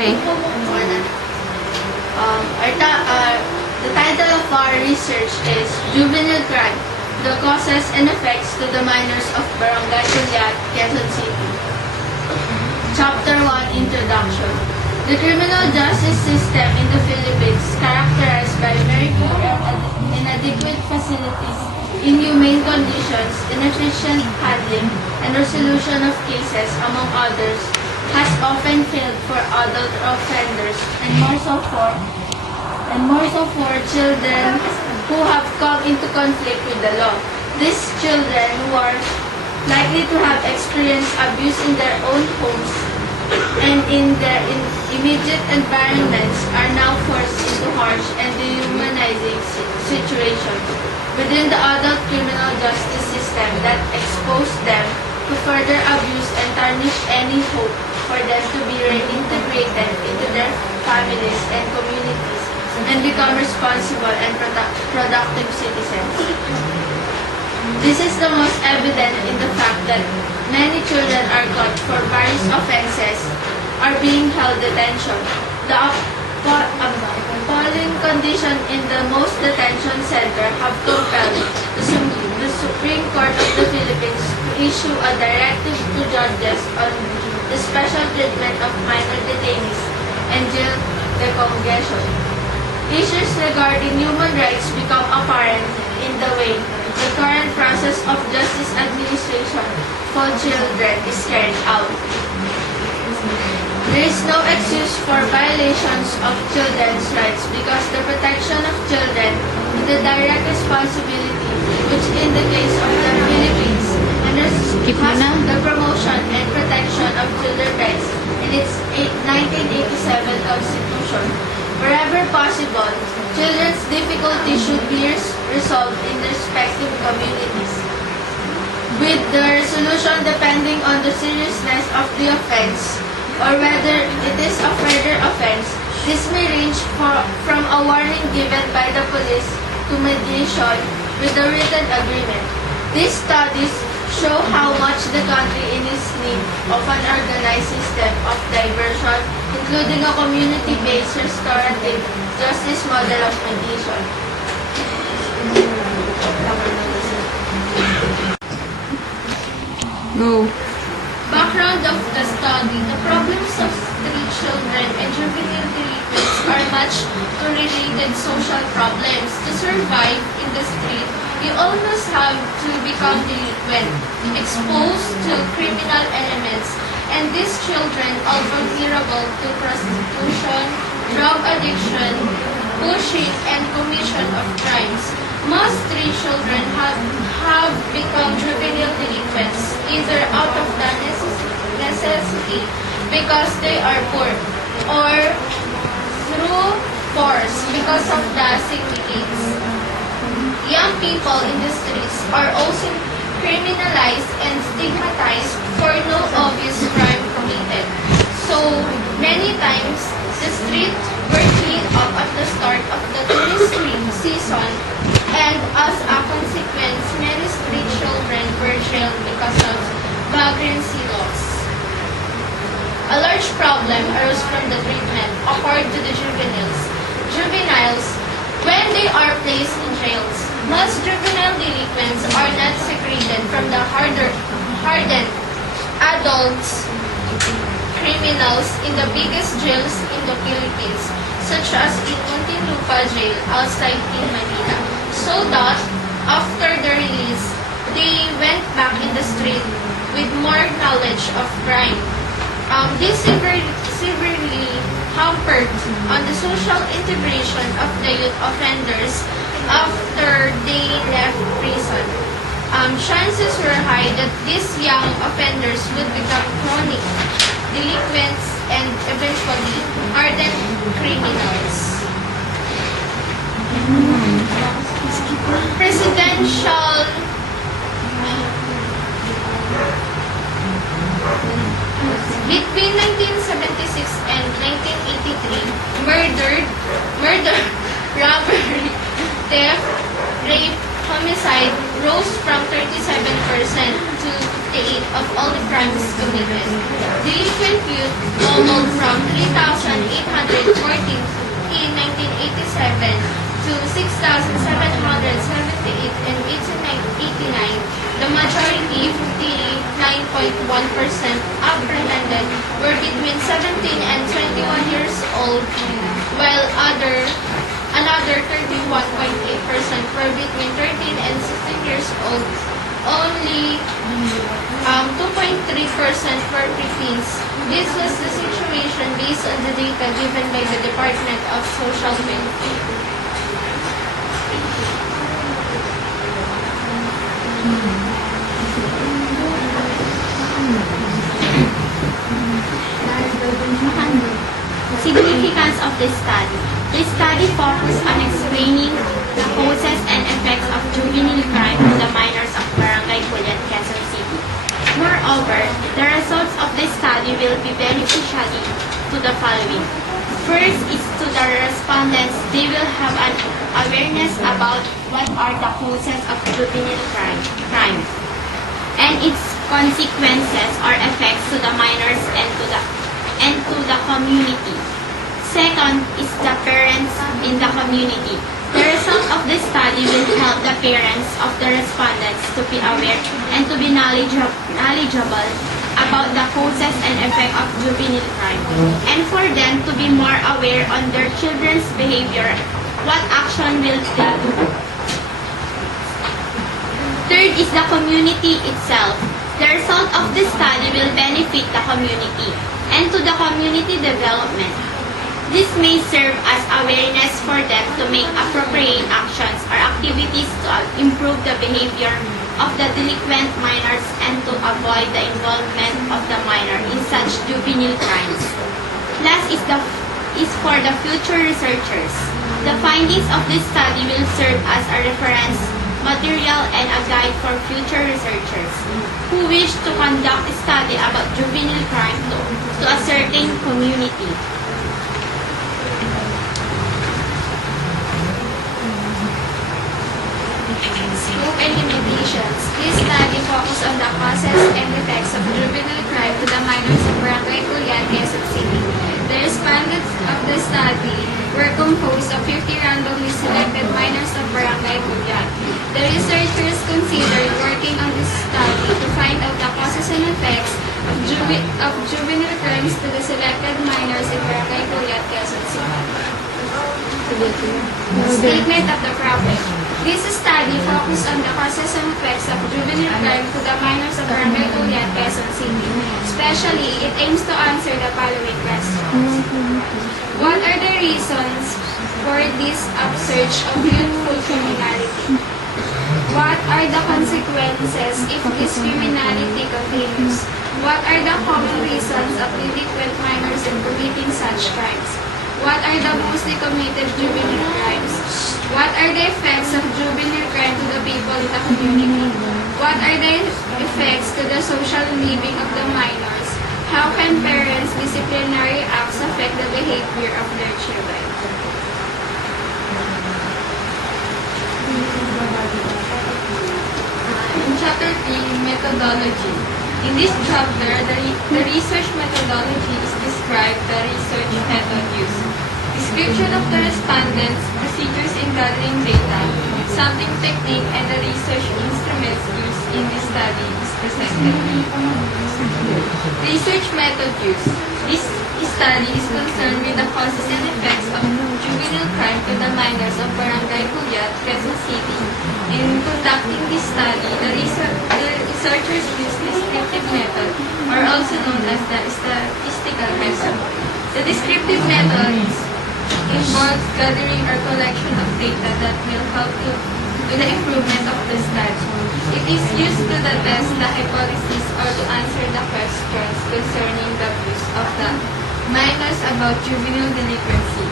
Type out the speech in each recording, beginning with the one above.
Okay. The title of our research is Juvenile Crime, the Causes and Effects to the Minors of Barangay Culiat, Quezon City. Chapter 1, Introduction. The criminal justice system in the Philippines is characterized by very poor and inadequate facilities, inhumane conditions, inefficient handling, and resolution of cases, among others, has often failed for adult offenders and more so for children who have come into conflict with the law. These children who are likely to have experienced abuse in their own homes and in their immediate environments are now forced into harsh and dehumanizing situations within the adult criminal justice system that expose them to further abuse and tarnish any hope for them to be reintegrated into their families and communities and become responsible and productive citizens. This is the most evident in the fact that many children are caught for various offenses are being held detention. The appalling condition in the most detention center have compelled the Supreme Court of the Philippines to issue a directive to judges on the special treatment of minor detainees and jail decongregation. Issues regarding human rights become apparent in the way the current process of justice administration for children is carried out. There is no excuse for violations of children's rights because the protection of children is the direct responsibility, which in the case of the Philippines, has the promotion and protection of children's rights in its 1987 Constitution. Wherever possible, children's difficulties should be resolved in their respective communities, with the resolution depending on the seriousness of the offense or whether it is a further offense. This may range from a warning given by the police to mediation with a written agreement. These studies show how much the country is in need of an organized system of diversion, including a community-based restorative justice model of mediation. Go. Background of the study. The problems of street children and juvenile delinquents are much correlated social problems. To survive in the street, you almost have to become delinquent, exposed to criminal elements, and these children are vulnerable to prostitution, drug addiction, pushing, and commission of crimes. Most street children have become juvenile delinquents either out of the necessity because they are poor or through force because of the syndicates. Young people in the streets are also criminalized and stigmatized for no obvious crime committed. So many times, the streets were cleaned up at the start of the tourist season, and as a consequence, many street children were jailed because of vagrancy laws. A large problem arose from the treatment accorded to the juveniles. Juveniles, when they are placed in jails, most juvenile delinquents are not segregated from the hardened adults criminals in the biggest jails in the Philippines, such as in Muntinlupa Jail outside in Manila, so that after the release, they went back in the street with more knowledge of crime. This severely hampered on the social integration of the youth offenders after they left prison. Chances were high that these young offenders would become chronic delinquents and eventually hardened criminals. Presidential between 1976 and 1983, murder, robbery, theft, rape, homicide rose from 37% to 28 of all the crimes committed. Delinquent youth doubled from 3,814 in 1987 to 6,778 in 1889. The majority, 59.1%, apprehended were between 17 and 21 years old, while another 31.8% were between 13 and 16 years old. Only 2.3% were preteens. This was the situation based on the data given by the Department of Social Welfare. Significance of this study. This study focused on explaining the causes and effects of juvenile crime to the minors of Barangay Culiat, Quezon City. Moreover, the results of this study will be beneficial to the following. First is to the respondents, they will have an awareness about what are the causes of juvenile crime and its consequences or effects to the minors and to the community. Second is the parents in the community. The result of this study will help the parents of the respondents to be aware and to be knowledgeable about the causes and effect of juvenile crime, and for them to be more aware on their children's behavior, what action will they do. Third is the community itself. The result of this study will benefit the community and to the community development. This may serve as awareness for them to make appropriate actions or activities to improve the behavior of the delinquent minors and to avoid the involvement of the minor in such juvenile crimes. Last is for the future researchers. The findings of this study will serve as a reference material and a guide for future researchers who wish to conduct a study about juvenile crime to a certain community. Scope and limitations. This study focused on the causes and effects of juvenile crime to the minors of Barangay Culiat, Quezon City. The respondents of the study were composed of 50 randomly selected minors of Barangay Culiat. The researchers considered working on this study to find out the causes and effects of juvenile crimes to the selected minors in Barangay Culiat, Quezon City. Statement of the problem. This study focused on the causes and effects of juvenile crime to the minors of Barangay Culiat, Quezon City. Especially, it aims to answer the following questions. What are the reasons for this upsurge of youthful criminality? What are the consequences if this criminality continues? What are the common reasons of delinquent minors in committing such crimes? What are the mostly committed juvenile crimes? What are the effects of juvenile crime to the people in the community? What are the effects to the social living of the minors? How can parents' disciplinary acts affect the behavior of their children? In Chapter 3, Methodology. In this chapter, the research methodology is described, the research method used. Description of the respondents, procedures in gathering data, sampling technique, and the research instruments used in this study is presented. Research method use. This study is concerned with the causes and effects of juvenile crime to the minors of Barangay Culiat, Quezon City. In conducting this study, the researchers use descriptive method, or also known as the statistical method. The descriptive method involves gathering or collection of data that will help to the improvement of the study. It is used to test the hypothesis or to answer the questions concerning the views of the minors about juvenile delinquency.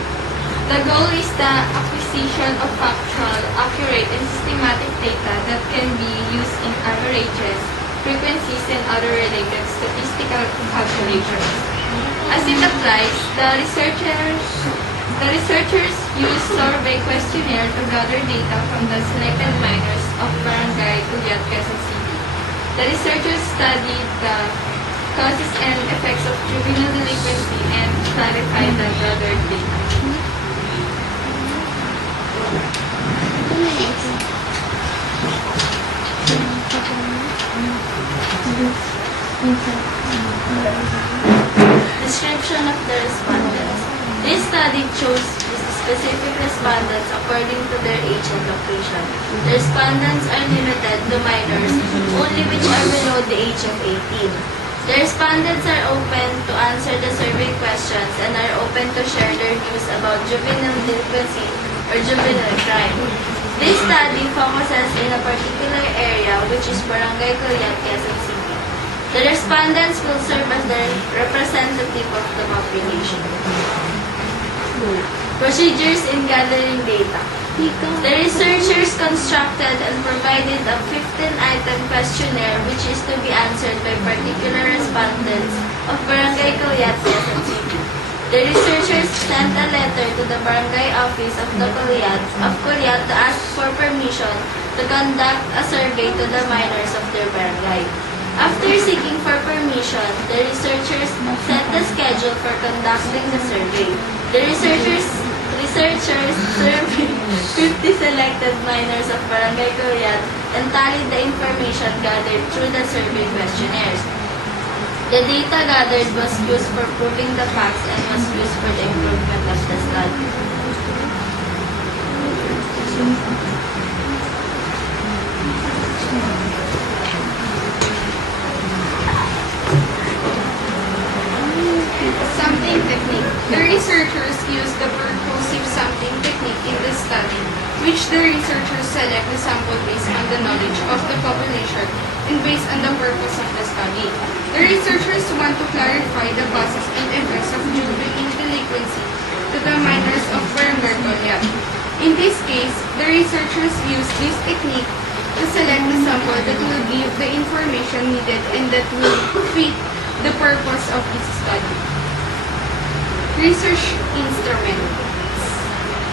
The goal is the acquisition of factual, accurate, and systematic data that can be used in averages, frequencies, and other related statistical calculations. As it applies, the researchers use survey questionnaire to gather data from the selected minors of Barangay Culiat, Quezon City. The researchers studied the causes and effects of juvenile delinquency and clarified the gathered data. Description of the respondents. This study chose specific respondents according to their age and location. The respondents are limited to minors only which are below the age of 18. The respondents are open to answer the survey questions and are open to share their views about juvenile delinquency or juvenile crime. This study focuses in a particular area which is Barangay Coliat, Quezon City. The respondents will serve as the representative of the population. Procedures in gathering data. The researchers constructed and provided a 15-item questionnaire which is to be answered by particular respondents of Barangay Coliat, Quezon City. The researchers sent a letter to the barangay office of the Coliat to ask for permission to conduct a survey to the minors of their barangay. After seeking for permission, the researchers set the schedule for conducting the survey. The researchers surveyed 50 selected minors of Barangay Coliat and tallied the information gathered through the survey questionnaires. The data gathered was used for proving the facts and was used for the improvement of the study. Sampling technique. The researchers used the purposive sampling technique in the study, which the researchers select the sample based on the knowledge of the population and based on the purpose of the study. The researchers want to clarify the causes and effects of juvenile delinquency to the minors of Barangay Coliat. In this case, the researchers use this technique to select the sample that will give the information needed and that will fit the purpose of this study. Research instruments.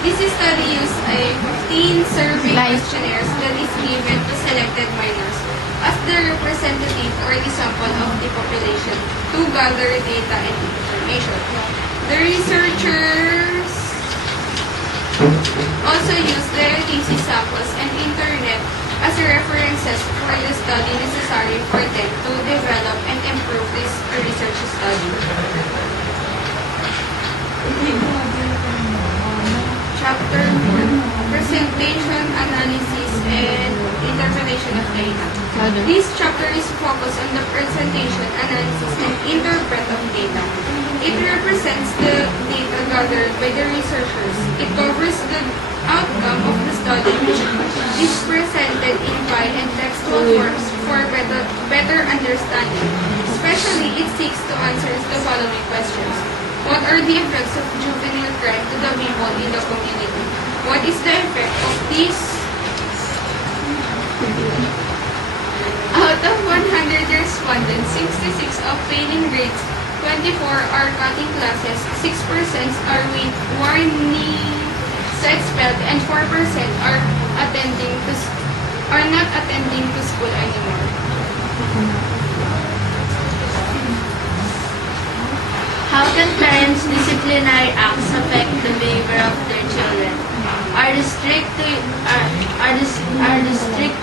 This study used a 15 survey questionnaires that is given to selected minors as the representative or the sample of the population to gather data and information. The researchers also used their thesis samples and internet as references for the study necessary for them to develop and improve this research study. Chapter 4. Presentation, Analysis, and Interpretation of Data. This chapter is focused on the presentation, analysis, and interpret of data. It represents the data gathered by the researchers. It covers the outcome of the study which is presented in file and textual forms for better understanding. Especially, it seeks to answer the following questions. What are the effects of juvenile crime to the people in the community? What is the effect of this? Out of 100 respondents, 66 are failing grades, 24 are cutting classes, 6% are with warning expelled, and 4% are not attending to school anymore. How can parents' disciplinary acts affect the behavior of their children? Are they strict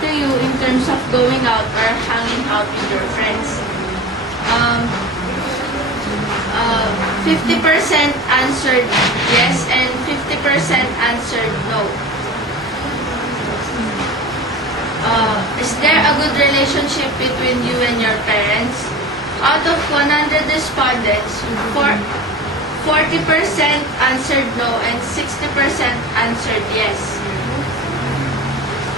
to you in terms of going out or hanging out with your friends? 50% answered yes and 50% answered no. Is there a good relationship between you and your parents? Out of 100 respondents, 40% answered no and 60% answered yes.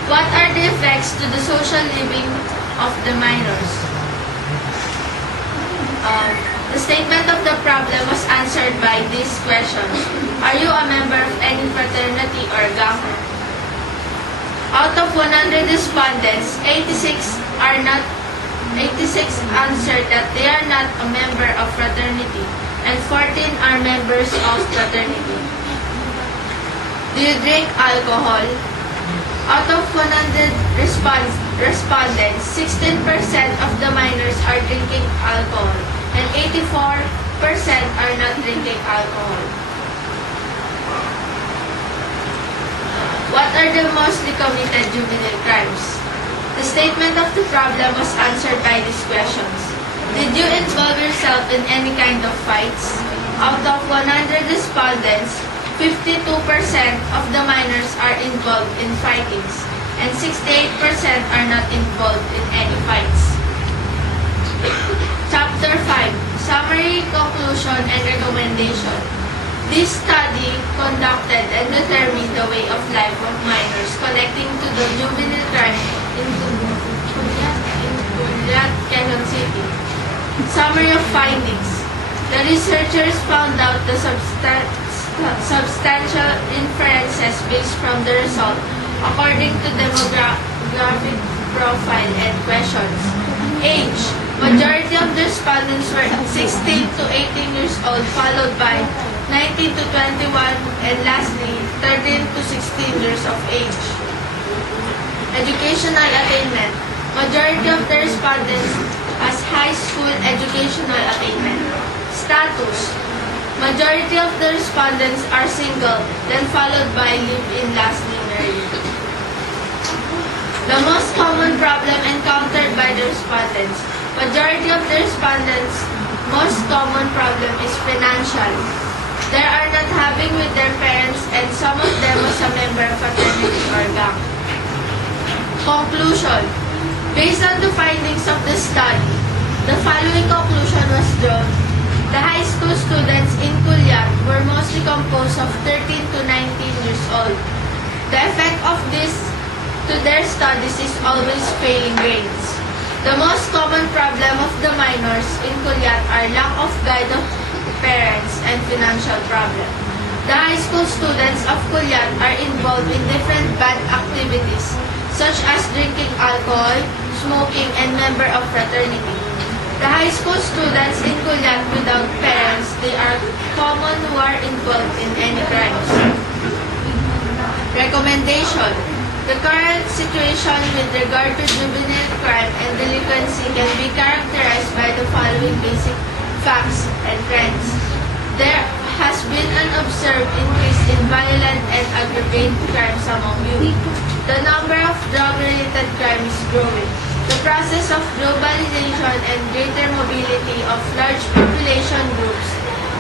What are the effects to the social living of the minors? The statement of the problem was answered by these questions. Are you a member of any fraternity or gang? Out of 100 respondents, 86 answered that they are not a member of fraternity and 14 are members of fraternity. Do you drink alcohol? Out of 100 respondents, respondents, 16% of the minors are drinking alcohol and 84% are not drinking alcohol. What are the mostly committed juvenile crimes? The statement of the problem was answered by these questions. Did you involve yourself in any kind of fights? Out of 100 respondents, 52% of the minors are involved in fightings and 68% are not involved in any fights. Chapter 5, Summary, Conclusion, and Recommendation. This study conducted and determined the way of life of minors connecting to the juvenile crime in Quezon City. Summary of findings. The researchers found out the substantial inferences based from the result according to demographic profile and questions. Age. Majority of the respondents were 16 to 18 years old, followed by 19 to 21, and lastly, 13 to 16 years of age. Educational attainment. Majority of the respondents has high school educational attainment. Status. Majority of the respondents are single, then followed by live-in, lastly married. The most common problem encountered by the respondents. Majority of the respondents' most common problem is financial. They are not having with their parents and some of them was a member of fraternity or gang. Conclusion. Based on the findings of the study, the following conclusion was drawn. The high school students in Culiat were mostly composed of 13 to 19 years old. The effect of this to their studies is always failing grades. The most common problem of the minors in Culiat are lack of guidance of parents and financial problem. The high school students of Culiat are involved in different bad activities such as drinking alcohol, smoking, and member of fraternity. The high school students in Culiat without parents, they are common who are involved in any crimes. Recommendation. The current situation with regard to juvenile crime and delinquency can be characterized by the following basic facts and trends. There has been an observed increase in violent and aggravated crimes among youth. The number of drug-related crimes is growing. The process of globalization and greater mobility of large population groups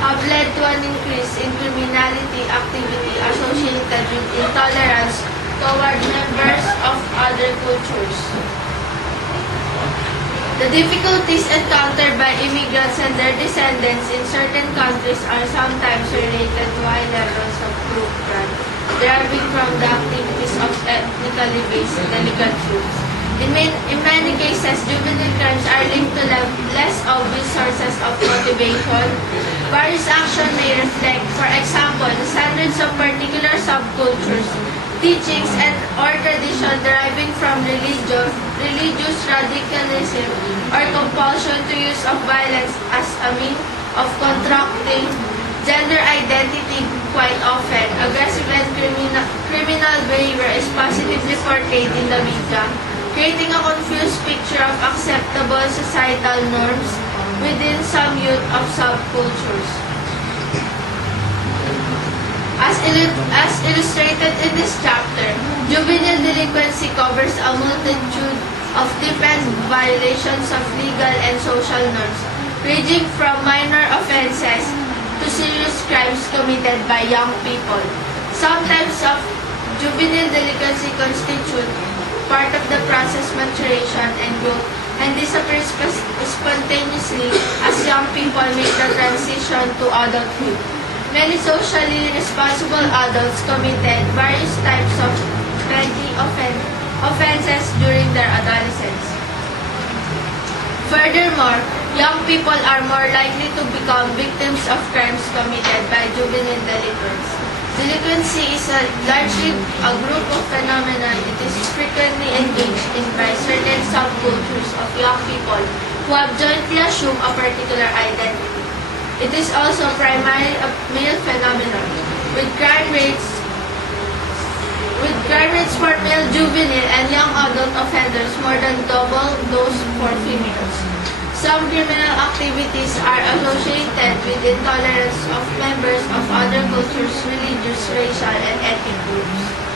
have led to an increase in criminality activity associated with intolerance toward members of other cultures. The difficulties encountered by immigrants and their descendants in certain countries are sometimes related to high levels of group crime, deriving from the activities of ethnically based delinquent groups. In many cases, juvenile crimes are linked to less obvious sources of motivation. Various actions may reflect, for example, the standards of particular subcultures, teachings or tradition deriving from religious radicalism, or compulsion to use of violence as a means of contracting gender identity. Quite often, aggressive and criminal behavior is positively portrayed in the media, creating a confused picture of acceptable societal norms within some youth of subcultures. As illustrated in this chapter, juvenile delinquency covers a multitude of different violations of legal and social norms, ranging from minor offenses to serious crimes committed by young people. Some types of juvenile delinquency constitute part of the process maturation and growth and disappear spontaneously as young people make the transition to adulthood. Many socially responsible adults committed various types of petty offenses during their adolescence. Furthermore, young people are more likely to become victims of crimes committed by juvenile delinquents. Delinquency is largely a group of phenomena. It is frequently engaged in by certain subcultures of young people who have jointly assumed a particular identity. It is also primarily a male phenomenon, with crime rates with crime rates for male juvenile and young adult offenders more than double those for females. Some criminal activities are associated with intolerance of members of other cultures, religious, racial, and ethnic groups.